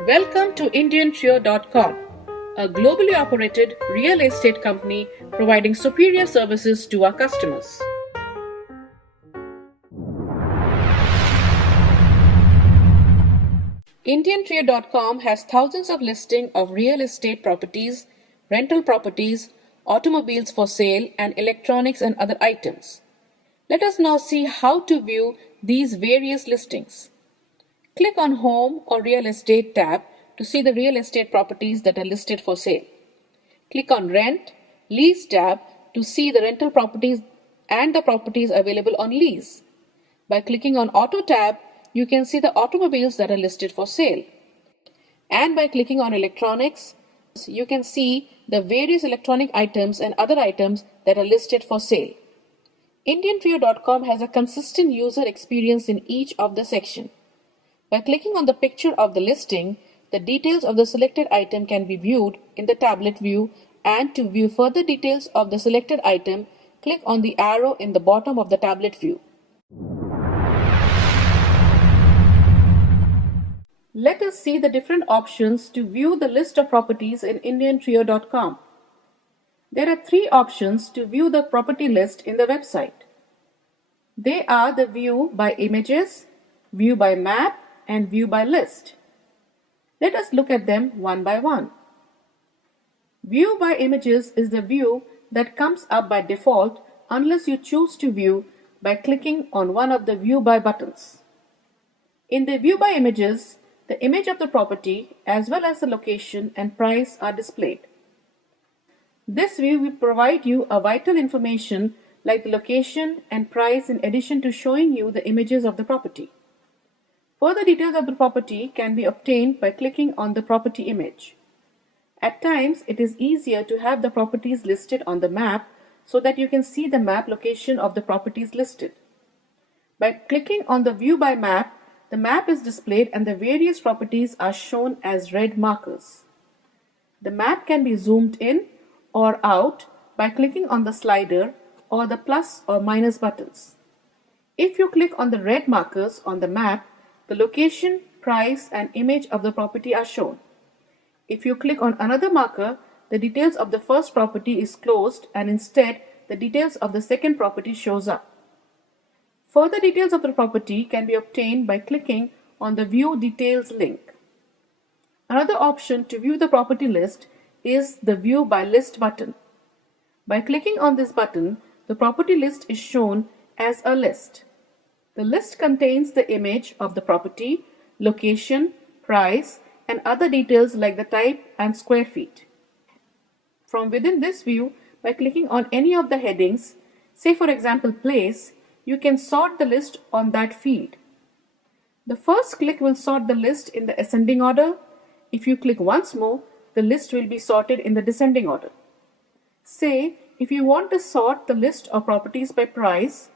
Welcome to IndianTrio.com, a globally operated real estate company providing superior services to our customers. IndianTrio.com has thousands of listings of real estate properties, rental properties, automobiles for sale, and electronics and other items. Let us now see how to view these various listings. Click on Home or Real Estate tab to see the real estate properties that are listed for sale. Click on Rent, Lease tab to see the rental properties and the properties available on lease. By clicking on Auto tab, you can see the automobiles that are listed for sale. And by clicking on Electronics, you can see the various electronic items and other items that are listed for sale. IndianTrio.com has a consistent user experience in each of the sections. By clicking on the picture of the listing, the details of the selected item can be viewed in the tablet view, and to view further details of the selected item, click on the arrow in the bottom of the tablet view. Let us see the different options to view the list of properties in IndianTrio.com. There are three options to view the property list in the website. They are the View by Images, View by Map, and View by List. Let us look at them one by one. View by Images is the view that comes up by default unless you choose to view by clicking on one of the View by buttons. In the View by Images, the image of the property as well as the location and price are displayed. This view will provide you a vital information like the location and price in addition to showing you the images of the property. Further details of the property can be obtained by clicking on the property image. At times, it is easier to have the properties listed on the map so that you can see the map location of the properties listed. By clicking on the View by Map, the map is displayed and the various properties are shown as red markers. The map can be zoomed in or out by clicking on the slider or the plus or minus buttons. If you click on the red markers on the map, the location, price, and image of the property are shown. If you click on another marker, the details of the first property is closed and instead the details of the second property shows up. Further details of the property can be obtained by clicking on the View Details link. Another option to view the property list is the View by List button. By clicking on this button, the property list is shown as a list. The list contains the image of the property, location, price, and other details like the type and square feet. From within this view, by clicking on any of the headings, say for example place, you can sort the list on that field. The first click will sort the list in the ascending order. If you click once more, the list will be sorted in the descending order. Say, if you want to sort the list of properties by price,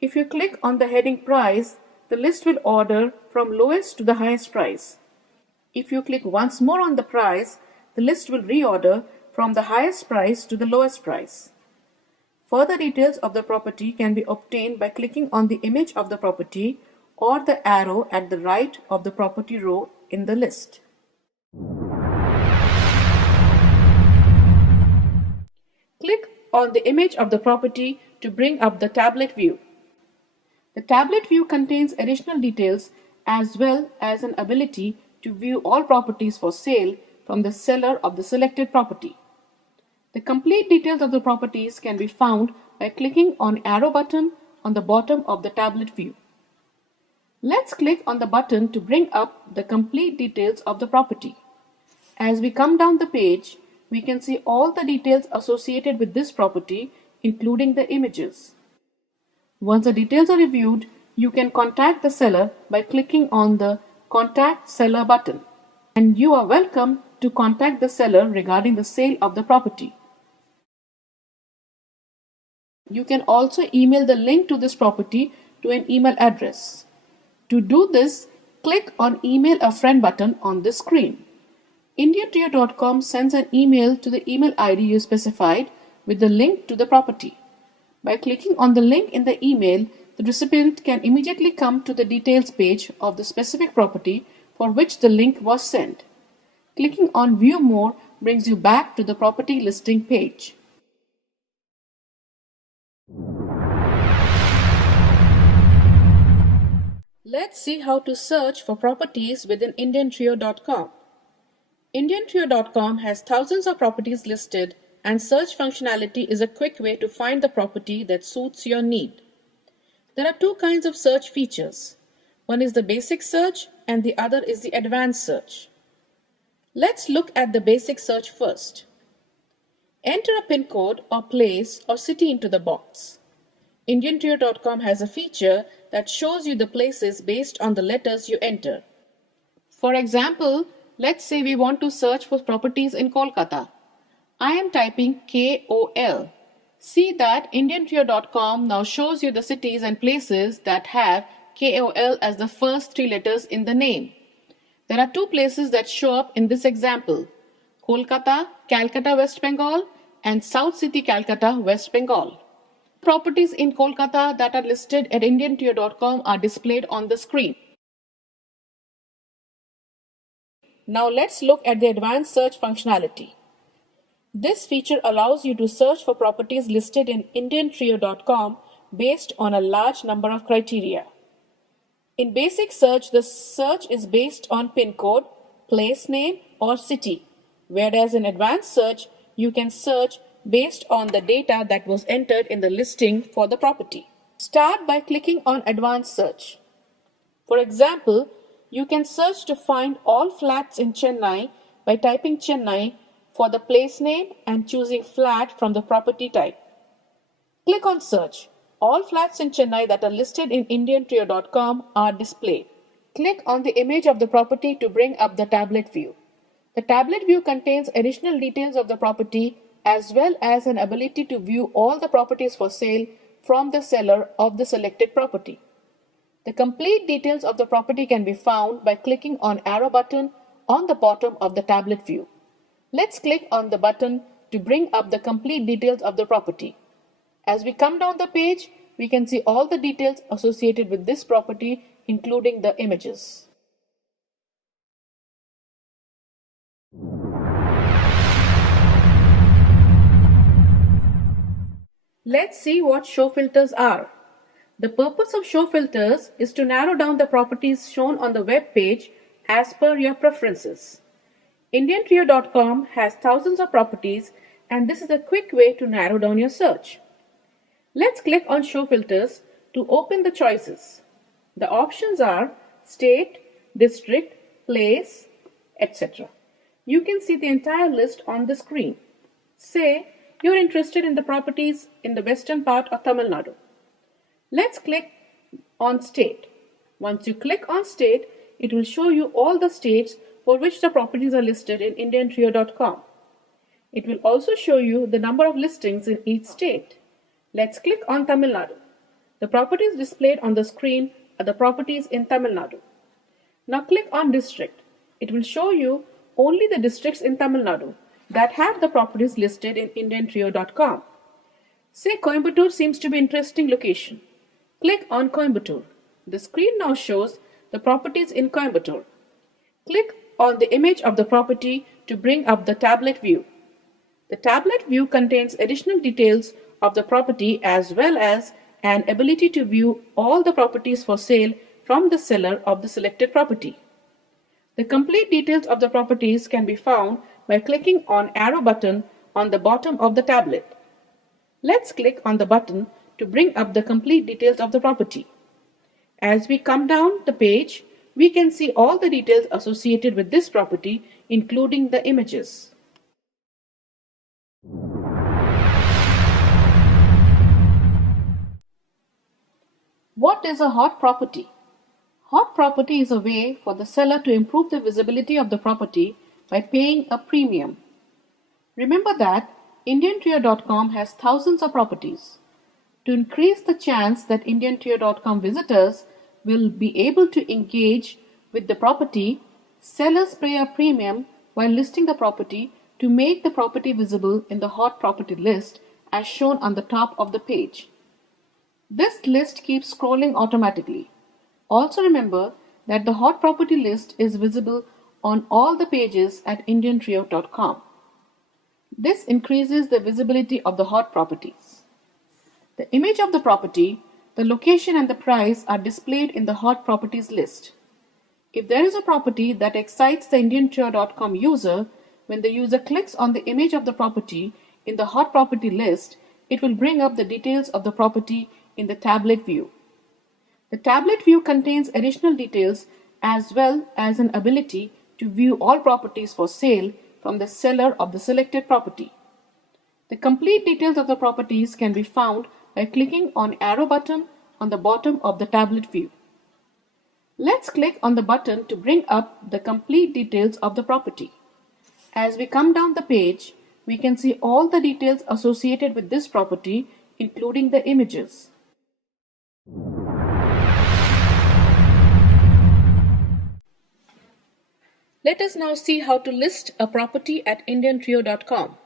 if you click on the heading Price, the list will order from lowest to the highest price. If you click once more on the price, the list will reorder from the highest price to the lowest price. Further details of the property can be obtained by clicking on the image of the property or the arrow at the right of the property row in the list. Click on the image of the property to bring up the tablet view. The tablet view contains additional details as well as an ability to view all properties for sale from the seller of the selected property. The complete details of the properties can be found by clicking on arrow button on the bottom of the tablet view. Let's click on the button to bring up the complete details of the property. As we come down the page, we can see all the details associated with this property, including the images. Once the details are reviewed, you can contact the seller by clicking on the Contact Seller button. And you are welcome to contact the seller regarding the sale of the property. You can also email the link to this property to an email address. To do this, click on Email a Friend button on this screen. IndianTrio.com sends an email to the email ID you specified with the link to the property. By clicking on the link in the email, the recipient can immediately come to the details page of the specific property for which the link was sent. Clicking on View More brings you back to the property listing page. Let's see how to search for properties within IndianTrio.com. IndianTrio.com has thousands of properties listed, and search functionality is a quick way to find the property that suits your need. There are two kinds of search features. One is the basic search and the other is the advanced search. Let's look at the basic search first. Enter a pin code or place or city into the box. IndianTrio.com has a feature that shows you the places based on the letters you enter. For example, let's say we want to search for properties in Kolkata. I am typing KOL. See that IndianTrio.com now shows you the cities and places that have KOL as the first three letters in the name. There are two places that show up in this example: Kolkata, Calcutta, West Bengal, and South City, Calcutta, West Bengal. Properties in Kolkata that are listed at IndianTrio.com are displayed on the screen. Now let's look at the advanced search functionality. This feature allows you to search for properties listed in IndianTrio.com based on a large number of criteria. In basic search, the search is based on pin code, place name, or city, whereas in advanced search, you can search based on the data that was entered in the listing for the property. Start by clicking on Advanced Search. For example, you can search to find all flats in Chennai by typing Chennai for the place name and choosing flat from the property type. Click on Search. All flats in Chennai that are listed in IndianTrio.com are displayed. Click on the image of the property to bring up the tablet view. The tablet view contains additional details of the property as well as an ability to view all the properties for sale from the seller of the selected property. The complete details of the property can be found by clicking on arrow button on the bottom of the tablet view. Let's click on the button to bring up the complete details of the property. As we come down the page, we can see all the details associated with this property, including the images. Let's see what show filters are. The purpose of show filters is to narrow down the properties shown on the web page as per your preferences. IndianTrio.com has thousands of properties, and this is a quick way to narrow down your search. Let's click on Show Filters to open the choices. The options are state, district, place, etc. You can see the entire list on the screen. Say you're interested in the properties in the western part of Tamil Nadu. Let's click on State. Once you click on State, it will show you all the states for which the properties are listed in IndianTrio.com. It will also show you the number of listings in each state. Let's click on Tamil Nadu. The properties displayed on the screen are the properties in Tamil Nadu. Now click on District. It will show you only the districts in Tamil Nadu that have the properties listed in IndianTrio.com. Say Coimbatore seems to be an interesting location. Click on Coimbatore. The screen now shows the properties in Coimbatore. Click on the image of the property to bring up the tablet view. The tablet view contains additional details of the property as well as an ability to view all the properties for sale from the seller of the selected property. The complete details of the properties can be found by clicking on arrow button on the bottom of the tablet. Let's click on the button to bring up the complete details of the property. As we come down the page, we can see all the details associated with this property, including the images. What is a hot property? Hot property is a way for the seller to improve the visibility of the property by paying a premium. Remember that IndianTrio.com has thousands of properties. To increase the chance that IndianTrio.com visitors will be able to engage with the property, sellers pay a premium while listing the property to make the property visible in the hot property list as shown on the top of the page. This list keeps scrolling automatically. Also remember that the hot property list is visible on all the pages at indiantrio.com. This increases the visibility of the hot properties. The image of the property, the location and the price are displayed in the hot properties list. If there is a property that excites the indiantrio.com user, when the user clicks on the image of the property in the hot property list, it will bring up the details of the property in the tablet view. The tablet view contains additional details as well as an ability to view all properties for sale from the seller of the selected property. The complete details of the properties can be found by clicking on arrow button on the bottom of the tablet view. Let's click on the button to bring up the complete details of the property. As we come down the page, we can see all the details associated with this property, including the images. Let us now see how to list a property at indiantrio.com.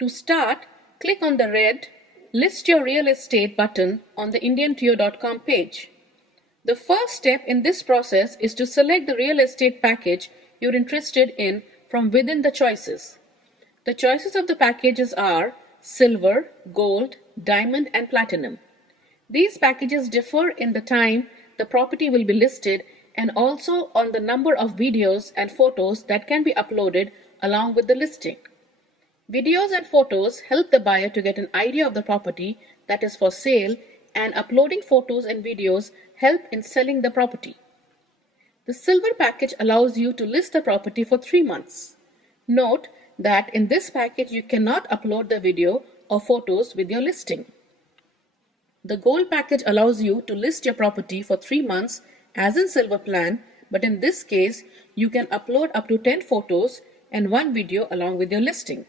To start, click on the red List Your Real Estate button on the indiantrio.com page. The first step in this process is to select the real estate package you're interested in from within the choices. The choices of the packages are silver, gold, diamond, and platinum. These packages differ in the time the property will be listed and also on the number of videos and photos that can be uploaded along with the listing. Videos and photos help the buyer to get an idea of the property that is for sale, and uploading photos and videos help in selling the property. The silver package allows you to list the property for 3 months. Note that in this package you cannot upload the video or photos with your listing. The gold package allows you to list your property for 3 months as in silver plan, but in this case you can upload up to 10 photos and 1 video along with your listing.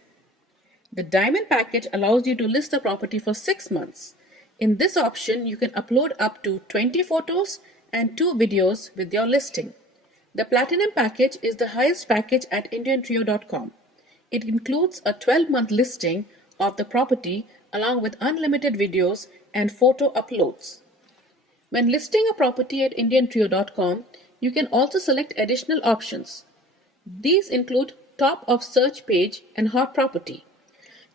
The diamond package allows you to list the property for 6 months. In this option, you can upload up to 20 photos and 2 videos with your listing. The platinum package is the highest package at indiantrio.com. It includes a 12-month listing of the property along with unlimited videos and photo uploads. When listing a property at indiantrio.com, you can also select additional options. These include top of search page and hot property.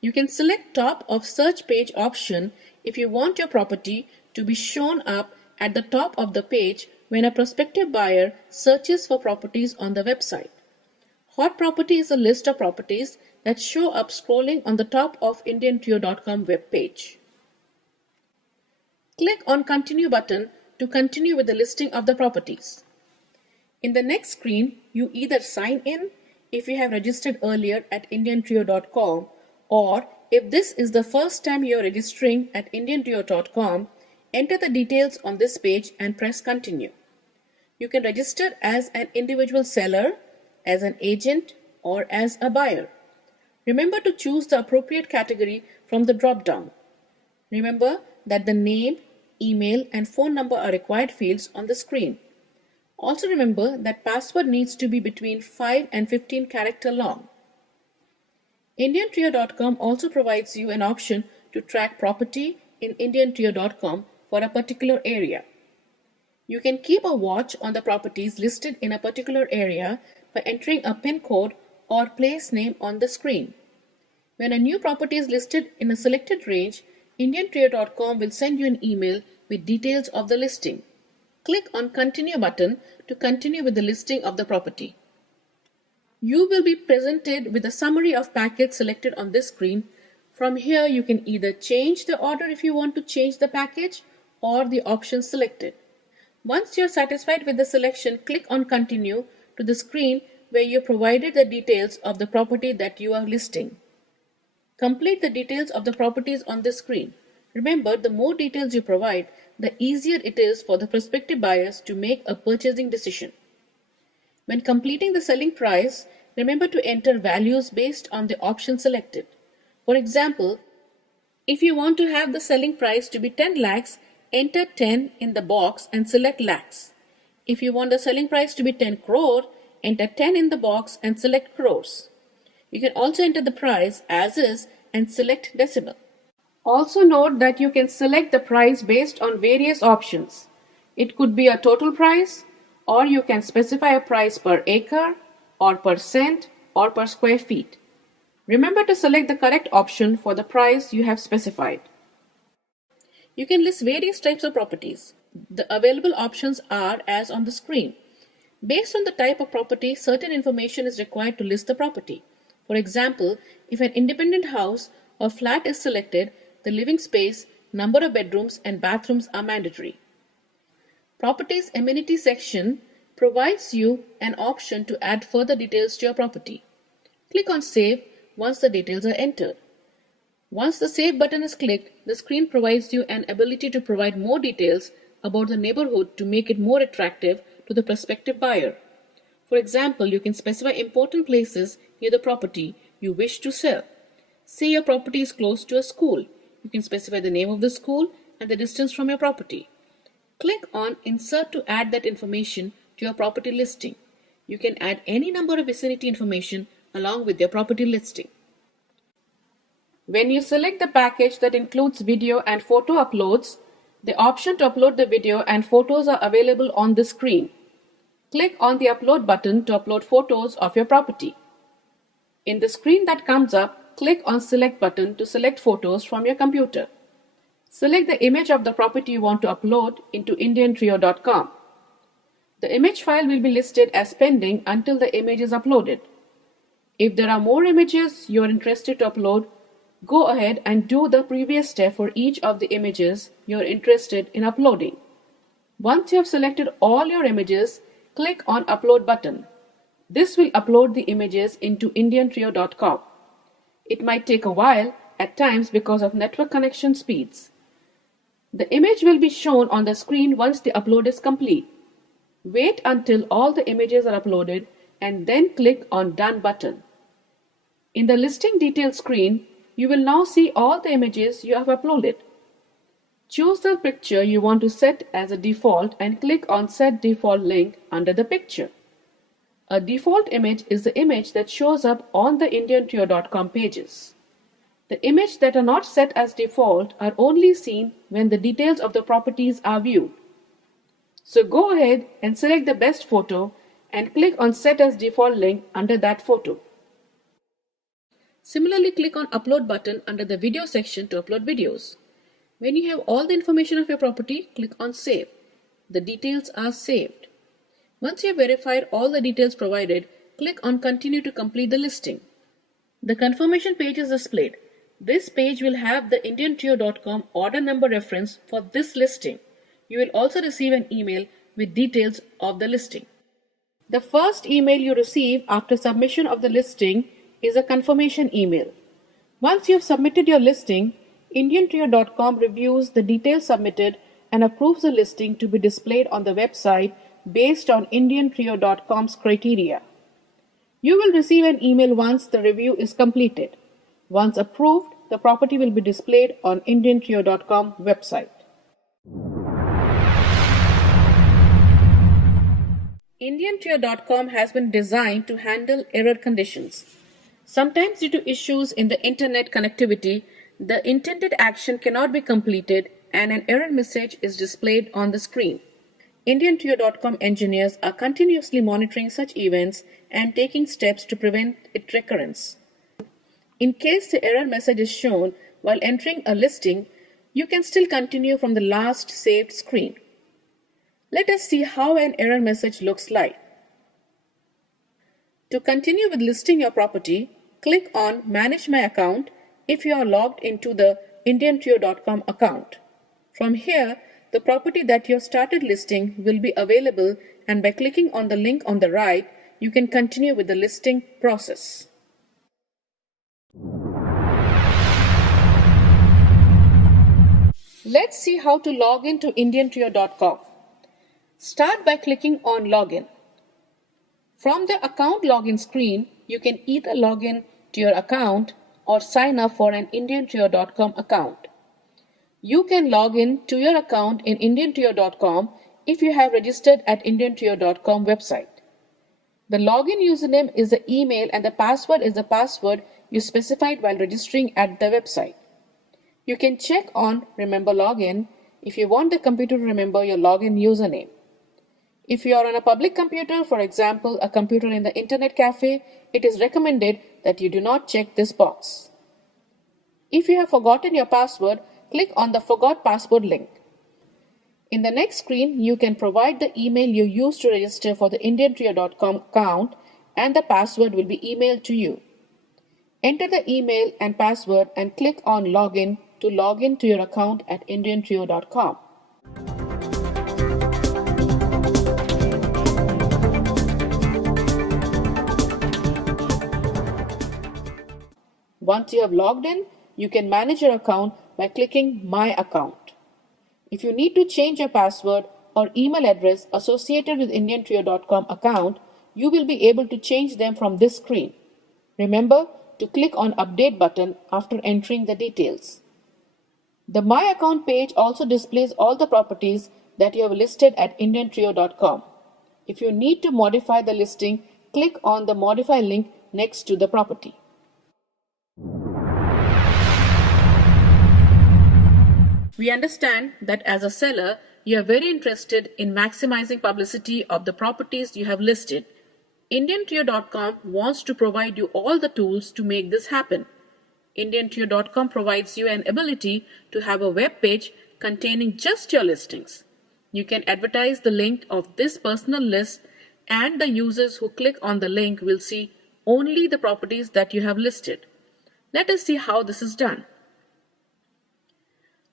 You can select top of search page option if you want your property to be shown up at the top of the page when a prospective buyer searches for properties on the website. Hot property is a list of properties that show up scrolling on the top of indiantrio.com web page. Click on Continue button to continue with the listing of the properties. In the next screen, you either sign in if you have registered earlier at indiantrio.com, or if this is the first time you are registering at indiantrio.com, enter the details on this page and press Continue. You can register as an individual seller, as an agent, or as a buyer. Remember to choose the appropriate category from the drop-down. Remember that the name, email, and phone number are required fields on the screen. Also remember that password needs to be between 5 and 15 character long. indiantrio.com also provides you an option to track property in indiantrio.com for a particular area. You can keep a watch on the properties listed in a particular area by entering a PIN code or place name on the screen. When a new property is listed in a selected range, indiantrio.com will send you an email with details of the listing. Click on Continue button to continue with the listing of the property. You will be presented with a summary of package selected on this screen. From here, you can either change the order if you want to change the package or the options selected. Once you are satisfied with the selection, click on Continue to the screen where you provided the details of the property that you are listing. Complete the details of the properties on this screen. Remember, the more details you provide, the easier it is for the prospective buyers to make a purchasing decision. When completing the selling price, remember to enter values based on the option selected. For example, if you want to have the selling price to be 10 lakhs, enter 10 in the box and select lakhs. If you want the selling price to be 10 crore, enter 10 in the box and select crores. You can also enter the price as is and select decimal. Also note that you can select the price based on various options. It could be a total price, or you can specify a price per acre or per cent or per square feet. Remember to select the correct option for the price you have specified. You can list various types of properties. The available options are as on the screen. Based on the type of property, certain information is required to list the property. For example, if an independent house or flat is selected, the living space, number of bedrooms and bathrooms are mandatory. Properties Amenity section provides you an option to add further details to your property. Click on Save once the details are entered. Once the Save button is clicked, the screen provides you an ability to provide more details about the neighborhood to make it more attractive to the prospective buyer. For example, you can specify important places near the property you wish to sell. Say your property is close to a school. You can specify the name of the school and the distance from your property. Click on Insert to add that information to your property listing. You can add any number of vicinity information along with your property listing. When you select the package that includes video and photo uploads, the option to upload the video and photos are available on the screen. Click on the Upload button to upload photos of your property. In the screen that comes up, click on Select button to select photos from your computer. Select the image of the property you want to upload into indiantrio.com. The image file will be listed as pending until the image is uploaded. If there are more images you are interested to upload, go ahead and do the previous step for each of the images you are interested in uploading. Once you have selected all your images, click on Upload button. This will upload the images into indiantrio.com. It might take a while at times because of network connection speeds. The image will be shown on the screen once the upload is complete. Wait until all the images are uploaded and then click on Done button. In the listing details screen, you will now see all the images you have uploaded. Choose the picture you want to set as a default and click on Set Default link under the picture. A default image is the image that shows up on the indiantrio.com pages. The images that are not set as default are only seen when the details of the properties are viewed. So go ahead and select the best photo and click on Set as Default link under that photo. Similarly, click on Upload button under the video section to upload videos. When you have all the information of your property, click on Save. The details are saved. Once you have verified all the details provided, click on Continue to complete the listing. The confirmation page is displayed. This page will have the indiantrio.com order number reference for this listing. You will also receive an email with details of the listing. The first email you receive after submission of the listing is a confirmation email. Once you have submitted your listing, indiantrio.com reviews the details submitted and approves the listing to be displayed on the website based on indiantrio.com's criteria. You will receive an email once the review is completed. Once approved, the property will be displayed on indiantrio.com website. Indiantrio.com has been designed to handle error conditions. Sometimes due to issues in the internet connectivity, the intended action cannot be completed and an error message is displayed on the screen. Indiantrio.com engineers are continuously monitoring such events and taking steps to prevent its recurrence. In case the error message is shown while entering a listing, you can still continue from the last saved screen. Let us see how an error message looks like. To continue with listing your property, click on Manage My Account if you are logged into the indiantrio.com account. From here, the property that you have started listing will be available, and by clicking on the link on the right, you can continue with the listing process. Let's see how to log in to indiantrio.com. Start by clicking on Login. From the account login screen, you can either log in to your account or sign up for an indiantrio.com account. You can log in to your account in indiantrio.com if you have registered at indiantrio.com website. The login username is the email and the password is the password you specified while registering at the website. You can check on Remember Login if you want the computer to remember your login username. If you are on a public computer, for example, a computer in the internet cafe, it is recommended that you do not check this box. If you have forgotten your password, click on the Forgot Password link. In the next screen, you can provide the email you used to register for the IndianTrio.com account and the password will be emailed to you. Enter the email and password and click on Login to log in to your account at IndianTrio.com. Once you have logged in, you can manage your account by clicking My Account. If you need to change your password or email address associated with IndianTrio.com account, you will be able to change them from this screen. Remember to click on Update button after entering the details. The My Account page also displays all the properties that you have listed at IndianTrio.com. If you need to modify the listing, click on the Modify link next to the property. We understand that as a seller, you are very interested in maximizing publicity of the properties you have listed. IndianTrio.com wants to provide you all the tools to make this happen. IndianTrio.com provides you an ability to have a web page containing just your listings. You can advertise the link of this personal list, and the users who click on the link will see only the properties that you have listed. Let us see how this is done.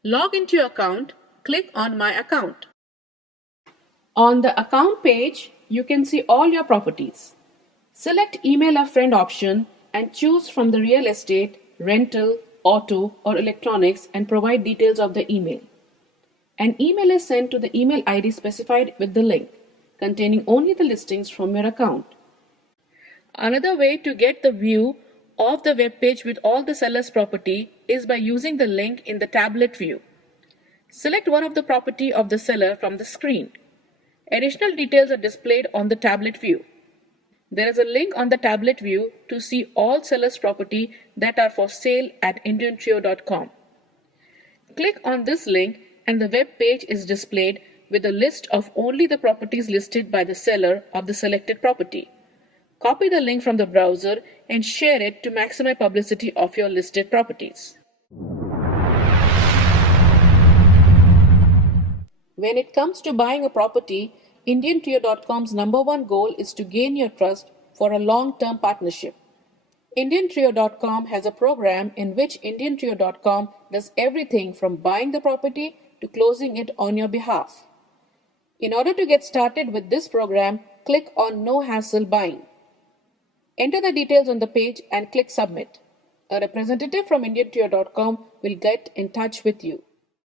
Log into your account, click on My Account. On the account page, you can see all your properties. Select Email a Friend option and choose from the real estate, rental, auto, or electronics and provide details of the email. An email is sent to the email ID specified with the link, containing only the listings from your account. Another way to get the view of the web page with all the seller's property is by using the link in the tablet view. Select one of the property of the seller from the screen. Additional details are displayed on the tablet view. There is a link on the tablet view to see all seller's property that are for sale at IndianTrio.com. Click on this link and the web page is displayed with a list of only the properties listed by the seller of the selected property. Copy the link from the browser and share it to maximize publicity of your listed properties. When it comes to buying a property, IndianTrio.com's #1 goal is to gain your trust for a long-term partnership. IndianTrio.com has a program in which IndianTrio.com does everything from buying the property to closing it on your behalf. In order to get started with this program, click on No Hassle Buying. Enter the details on the page and click Submit. A representative from IndianTrio.com will get in touch with you.